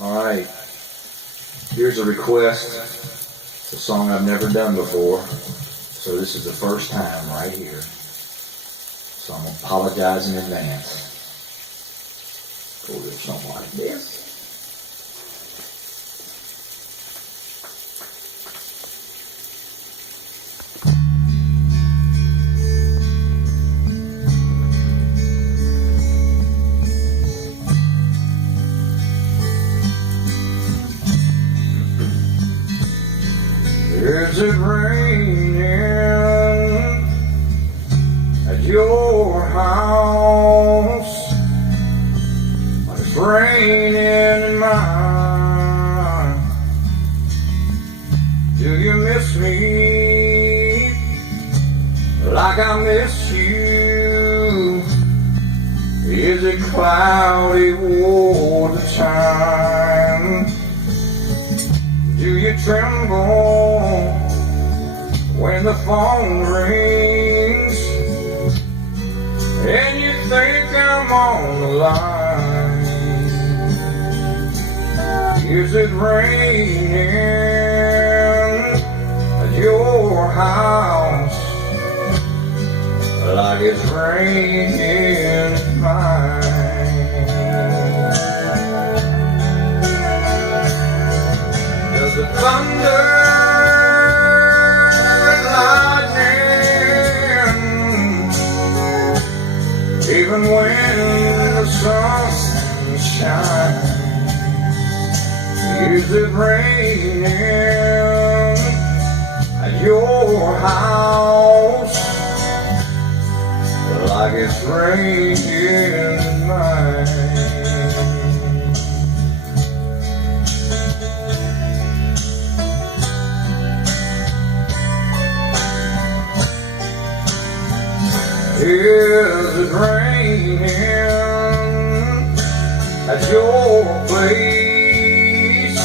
Alright, here's a request. It's a song I've never done before, so this is the first time right here. So I'm going to apologize in advance. Go do something like this. Is it raining at your house? But it's raining in mine. Do you miss me like I miss you? Is it cloudy all the time? Do you tremble when the phone rings and you think I'm on the line? Is it raining at your house like it's raining in mine? Does the thunder and lightning, even when the sun shines, is it raining at your house like it's raining in mine? Is it raining at your place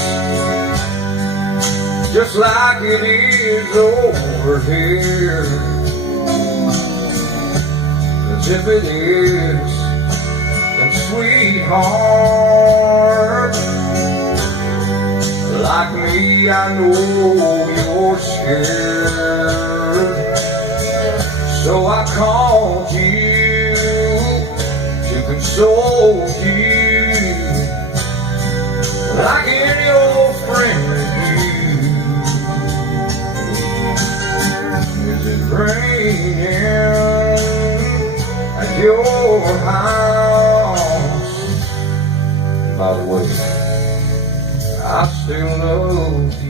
just like it is over here? 'Cause if it is, then sweetheart, like me, I know you're scared. So I called you to console you like any old friend would do. Is it raining at your house? By the way, I still love you.